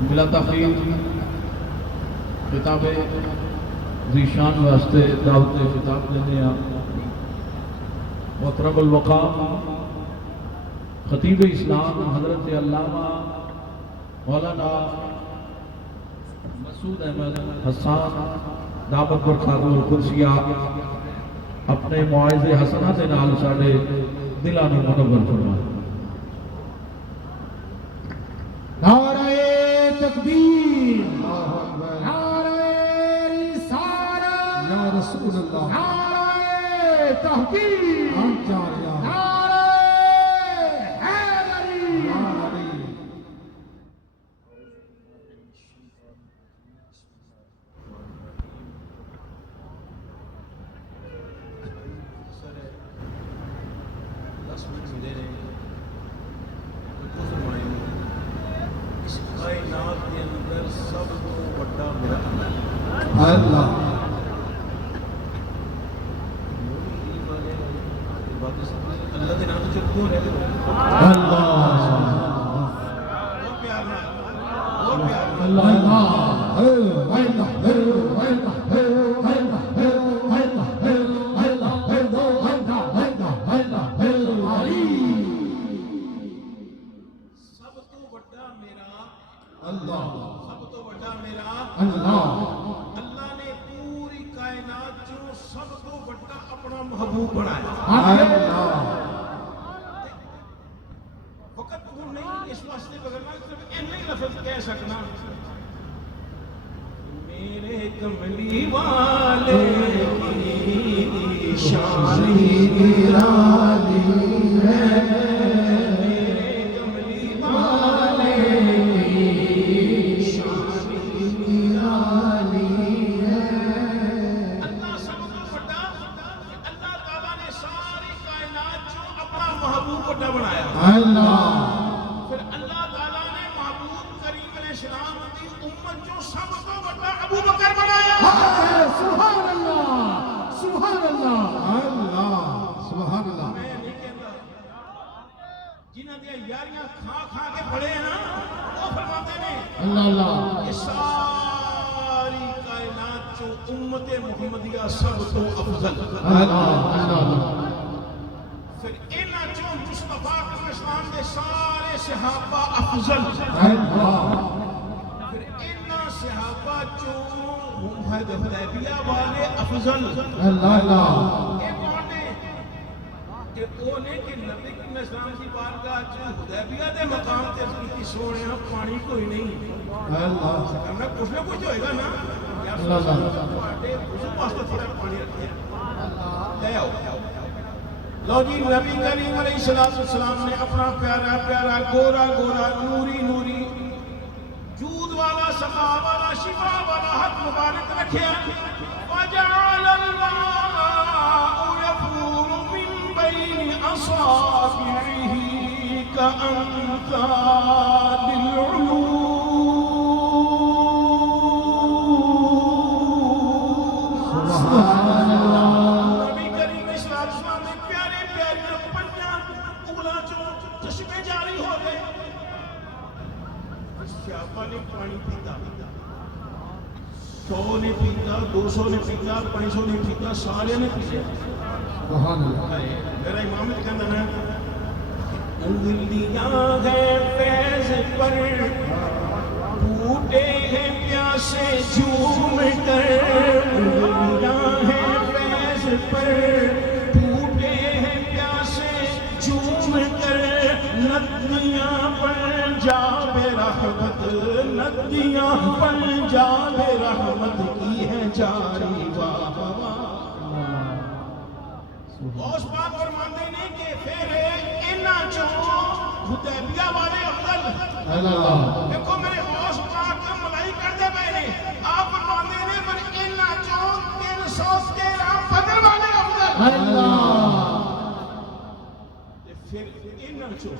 بلا تاخیر خطاب ذیشان واسطے دعوت خطاب دینے محترم الوقار خطیب اسلام حضرت علامہ مولانا مسعود احمد حسان دعوت برکاتہ القدسیہ اپنے معاذ حسنہ دے نال ساڈے دلاں نوں منور فرمائے۔ نعرہ تکبیر، نعرہ رسالت، یا رسول اللہ، نعرہ تحقیق، نعرہ حیدری، اللہ اللہ نے پوری کائنات جو سب تو بڑا اپنا محبوب بنایا۔ وقت وہ نہیں اس واسطے بغیر صرف اتنے لفظ کہہ سکنا، میرے کملی والے کی شان نرالی ہے، میرے کملی والے کی شان نرالی ہے۔ اللہ سب کو بڑا، اللہ تعالیٰ نے ساری کائنات جو اپنا محبوب بڑا بنایا۔ پھر اللہ تعالیٰ نے محبوب کریم علیہ السلام کی امت جو سب کو بڑا ابو بکر بنایا۔ سبحان اللہ، سبحان اللہ، سبحان اللہ۔ میں نہیں کہتا جنہاں دیا یاریاں کھا کھا کے پڑے ہیں نا، وہ فرماتے ہیں اللہ یہ ساری کائنات جو امت محمدیہ سب تو افضل۔ پھر انہاں جو مصطفیٰ کے اسلام دے سارے صحابہ افضل، پھر انہاں صحابہ جو عہد حدیبیہ والے افضل۔ یہ کون نے؟ کہ وہ نے کہ نبی کے اسلام کی بارگاہ جو حدیبیہ دے مقام تے کی سونے پانی کوئی نہیں، کرنا کچھ نہ کچھ ہوئے گا نا، یا اس واسطے تھوڑا پانی رکھے لے آؤ۔ لو جی نبی کریم علیہ السلام نے اپنا پیارا پیارا گورا گورا نوری نوری جود والا صفا والا شفا والا ہاتھ مبارک رکھیا، وجعل الماء يفور من بين اصابعه كأمثال العيون۔ نبی کریم اسلام نے پیارے پیارے پنجاں انگلاں چوں چشمے جاری ہو گئے۔ صحابہ نے پانی پیتا، 100 نے پیتا، 200 نے پیتا، 500 نے پیتا، سارے نے پیتا۔ سبحان اللہ۔ میرا امام نے کہنا نا انگلیاں ہیں فیض پر ٹوٹے ہیں پیاسے جھوم کر، انگلیاں ہیں فیض پر ٹوٹے ہیں پیاسے جھوم کر، ندیاں پنجاب رحمت، ندیاں پنجاب رحمت کی ہے جاری واہ واہ۔ غوث پاک فرماتے ہیں کہ پھر انہاں چوں حدیبیہ والے افضل۔ دیکھو میرے غوث پاک ملائی کرتے پئے نے، آپ فرماتے ہیں پر انہاں چوں 313 بدر والے افضل۔ پھر انہاں چوں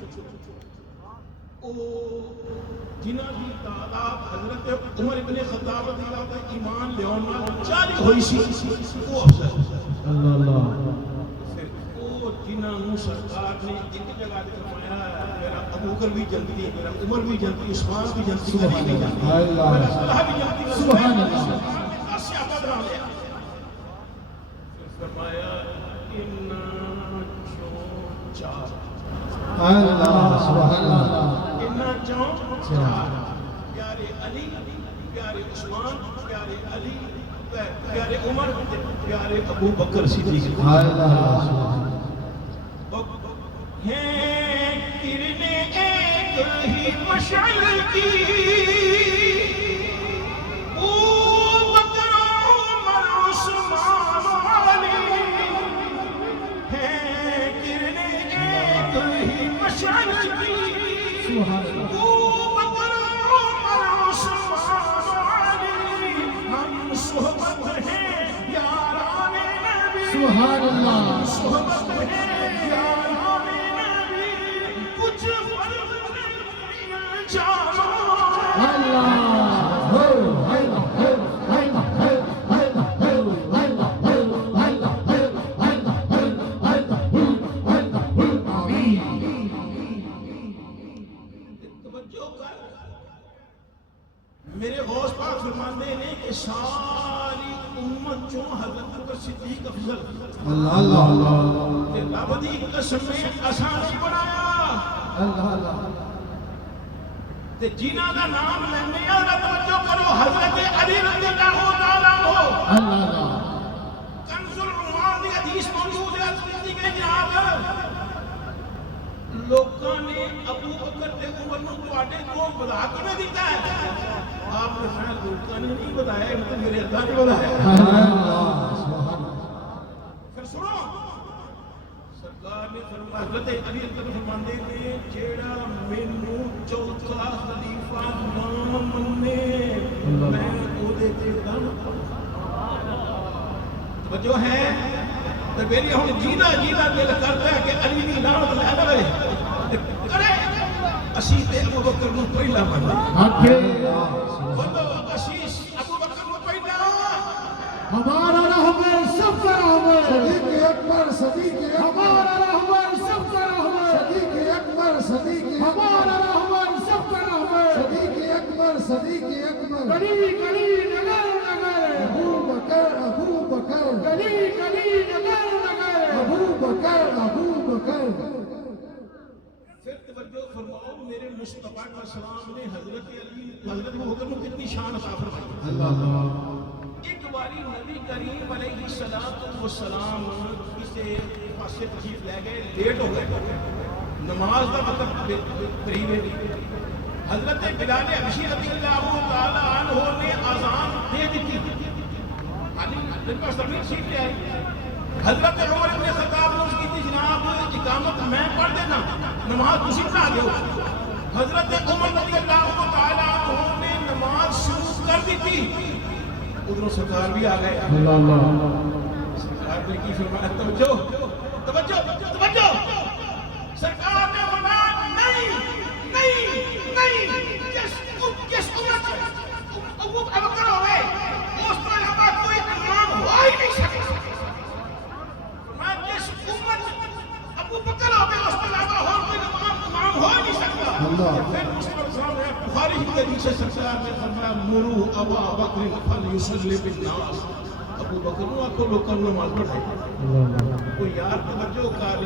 جنہاں کی تعداد حضرت عمر ابن خطاب رضی اللہ عنہ ایمان لے آنا 40 ہوئی سی، وہ افضل۔ پھر وہ جنہوں سرکار نے ایک جگہ تے فرمایا میرا ابو بکر بھی جنتی، میرا عمر بھی جنتی، عثمان بھی جنتی، علی بھی جنتی، میرا طلحہ بھی جنتی، سبحان اللہ، سرکار نے 10 صحابہ بنا لیا۔ پھر فرمایا ان چار اللہ سبحان اللہ، ان چار پیارے علی، پیارے عثمان، پیارے علی، پیارے عمر، پیارے ابو بکر صدیق۔ اللہ سبحان ہیں کرنے ایک ہی مشعل کی، ابو بکر عمر عثمان علی، ہیں کرنے ایک ہی مشعل کی، ابو بکر عمر عثمان علی، ہم صحبت ہیں یاران نبی، سبحان اللہ، صحبت ہے یاران نبی، کچھ فرق نہیں جانو۔ توجہ کر، میرے غوث پاک فرماتے ہیں کہ ساری امت چوں حضرت بکر صدیق افضل، اللہ اللہ کہ رب دی قسم میں اساں نہیں بنایا، اللہ تے جنہاں دا نام لینے حضرت توجہ کرو، حضرت علی رضی اللہ تعالیٰ عنہ، اللہ کنز العمان دی حدیث موجود ہے، کہ جناب لوگوں نے ابو بکر تے عمر نو تواڈے تو بدا کیویں دیتا ہے؟ آپ نے فرمایا لوگوں نے نہیں بتایا، ان کو میرے اللہ نے بتایا۔ اللہ سبحان پھر سنو، سرکار نے فرمایا، حضرت علی رضی اللہ فرماندے نے جیڑا مینوں چوتھا خلیفہ نہ منے میں او دے تے دم توجہ ہے، تے میری ہن جینا دل کردا ہے کہ علی دی لعنت لے لے کرے، اسی تے ابو بکر نو پہلا مننا، بولو اسی ابو بکر نو پہلا، ہمارا رہبر سب کا رہبر، صدیق اکبر، صدیق ہمارا رہبر سب کا رہبر، صدیق اکبر، صدیق ہمارا رہبر سب کا رہبر، صدیق اکبر، صدیق اکبر، گلی گلی نگر نگر، ابو بکر، گلی گلی نگر نگر، ابو بکر۔ پھر توجہ فرماؤ، میرے مصطفیٰ کا سلام نے حضرت علی، حضرت ابو بکر کو کتنی شان عطا فرمائی۔ اللہ ایک باری نبی کریم علیہ السلام کسی پاسے تشریف لے گئے، لیٹ ہو گئے، نماز کا وقت قریب ہے، حضرت بلال حبشی رضی اللہ تعالی عنہ نے اذان دے دی، علی دن کا سمیر تشریف لے آئے، حضرت عمر بن خطاب نے اس کی تھی جناب اقامت میں پڑھ دینا، نماز تسی پڑھا دیو۔ حضرت عمر رضی اللہ تعالی عنہ نے نماز شروع کر دی تھی، ادھروں سرکار بھی آ گئے، سرکار نے کی فرمایا توجہ، سرکار نے فرمایا نہیں، جس امت ابو بکر ہوئے اس کے علاوہ کوئی امام ہوا ہی نہیں سکتا، میں جس امت ابو بکر ہوئے اس کے علاوہ اور کوئی امام ہو نہیں سکتا۔ پھر مصطفیٰ صاحب نے بخاری کی حدیث سے سرکار نے فرمایا مروا ابا بکر فلیصلی بالناس، ابو بکر نو آکھو لوکاں نوں نماز پڑھائے۔ کوئی یار توجہ کر،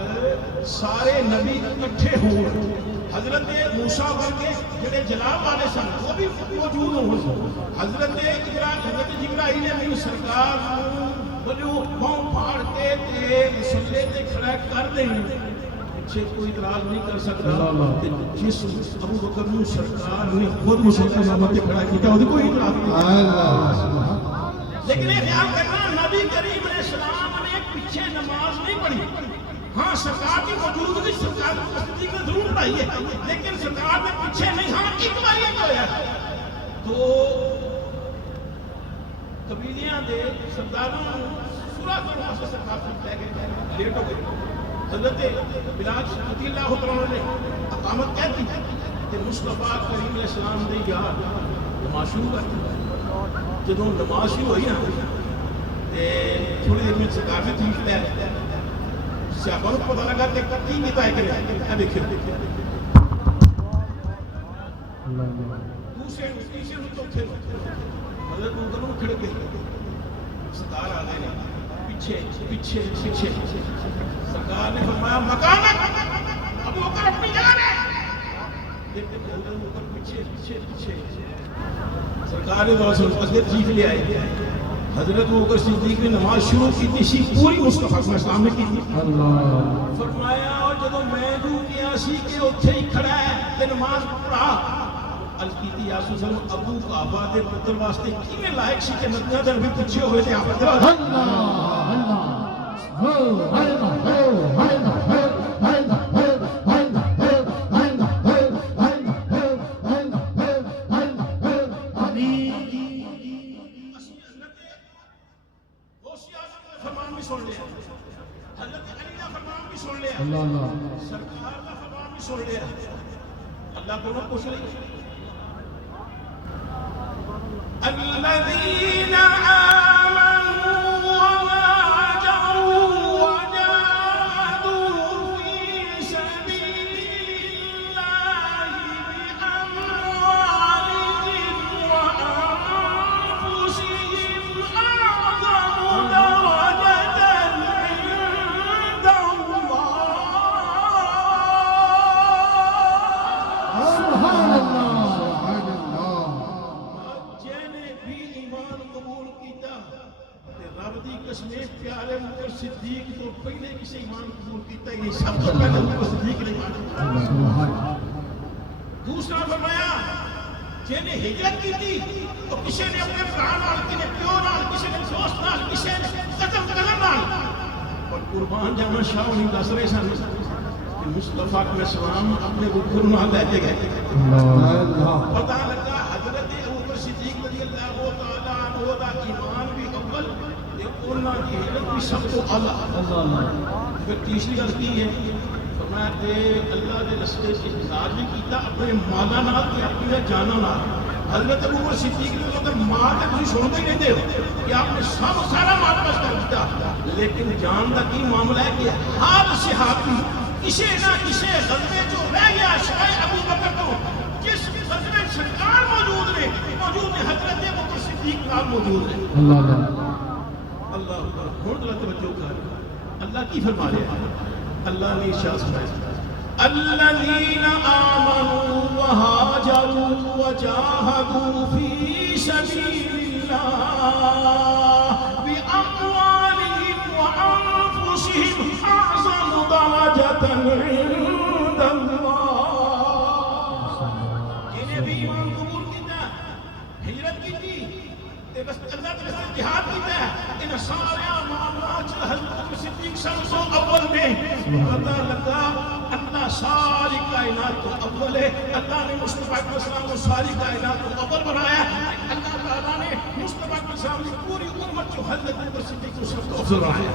سارے نبی اکٹھے ہون، حضرت موسیٰ ورگے جڑے جلال والے سن وہ بھی موجود ہوں، حضرت جبرائیل امین سرکار بولو پاؤں پھاڑ کے تے مسلے تے کھڑا کر دیں، پیچھے کوئی اعتراض نہیں کر سکتا، جس ابو بکر نو سرکار نے خود مسلے امامت کھڑا کیا وہ کوئی اعتراض نہیں، لیکن یہ خیال کرنا نبی کریم علیہ السلام نے پیچھے نماز نہیں پڑھی، ہاں سرکار کی موجودگی سرکار کی تصدیق نے ضرور پڑھائی ہے، لیکن سرکار نے پیچھے نہیں، ہاں ایک بار یہ ہویا تو قبیلیاں دے سرداروں سورہ کرنا سے سرکار سے لے گئے، لیٹ ہو گئے، حضرت بلال رضی اللہ تعالیٰ نے اقامت کہہ دی کہ مصطفیٰ کریم علیہ السلام نے یار نماز شروع کر دی، جدوں نماز شروع ہوئی نا تھوڑی دیر میں سرکار نے تشریف لے صحابہ کو پتہ لگا کہ کی کیتا ہے کرے دیکھو دوسرے تیسرے چوتھے حضرت ابو بکر کھڑے گئے سرکار آ گئے پیچھے پیچھے پیچھے سرکار نے فرمایا مکان ابو بکر اپنی جگہ ہے دیکھتے حضرت ابو بکر پیچھے پیچھے پیچھے سرکار نے دعا سے تشریف لے آئے حضرت ابو بکر صدیق نے نماز شروع کی تھی پوری مصطفیٰ صلی اللہ علیہ وسلم نے کی تھی فرمایا اور جب میں جو کیا سی کہ اتھے ہی کھڑا ہے تے نماز پڑھا عرض کی تھی یا رسول اللہ ابو کعبہ دے پتر واسطے کیویں لائق سی کہ مدینہ دے نبی پوچھے ہوئے تھے آپ سرکار کا فرمان بھی سن لیا اللہ کو نہ پوچھ رہی الذين آمنوا وهاجروا وجاهدوا في سبيل الله بأموالهم وأنفسهم أعظم درجة عند الله سبحان اللہ پیارے ابو صدیق تو پہلے کسی ایمان قبول کیتا ہی نہیں سب سے پہلے ابو صدیق نے ایمان دوسرا فرمایا جن نے ہجرت کی تھی تو کسی نے اپنے بھرا نال کسی نے پیو نال کسی نے دوست نال کسی نے قتل کرن نال اور قربان جانا شاہ نہیں دس رہے سن کہ مصطفیٰ علیہ السلام اپنے رکن نال لے کے گئے پتہ لگا حضرت ابو بکر صدیق رضی اللہ تعالی عنہ دا ایمان بھی اول اللہ کی علم بھی سب کو اعلیٰ پھر تیسری گل کی ہے فرمایا کہ اللہ کے رستے سے احتجاج بھی کیتا اپنے مالا نال تے اپنی جانا نال حضرت ابو بکر صدیق نے اگر مال تے تسی سنتے ہی نہیں دے کہ آپ نے سب سارا مال بس کر دیا لیکن جان دا کی معاملہ ہے کہ ہر صحابی کسی نہ کسی غزوے جو رہ گیا شاید ابو بکر کو جس غزوے سرکار موجود ہے حضرت ابو بکر صدیق نال موجود ہے اللہ اکبر ہن ذرا توجہ کر اللہ کی فرما رہے ہیں اللہ نے ارشاد فرمایا الذين آمنوا وهاجروا وجاهدوا في سبيل الله بأموالهم وأنفسهم أعظم درجة عند الله جنہیں بھی ایمان قبول کیتا ہجرت کی تھی بس اللہ کے راستے جہاد کیتا ہے ان سارے معاملات حضرت صدیق سب سے اول میں پتہ لگا اللہ ساری کائنات کو اول ہے اللہ نے مصطفیٰ علیہ السلام کو ساری کائنات کو اول بنایا اللہ تعالیٰ نے مصطفیٰ علیہ السلام کی پوری امت جو حضرت صدیق کو سب کو افضل بنایا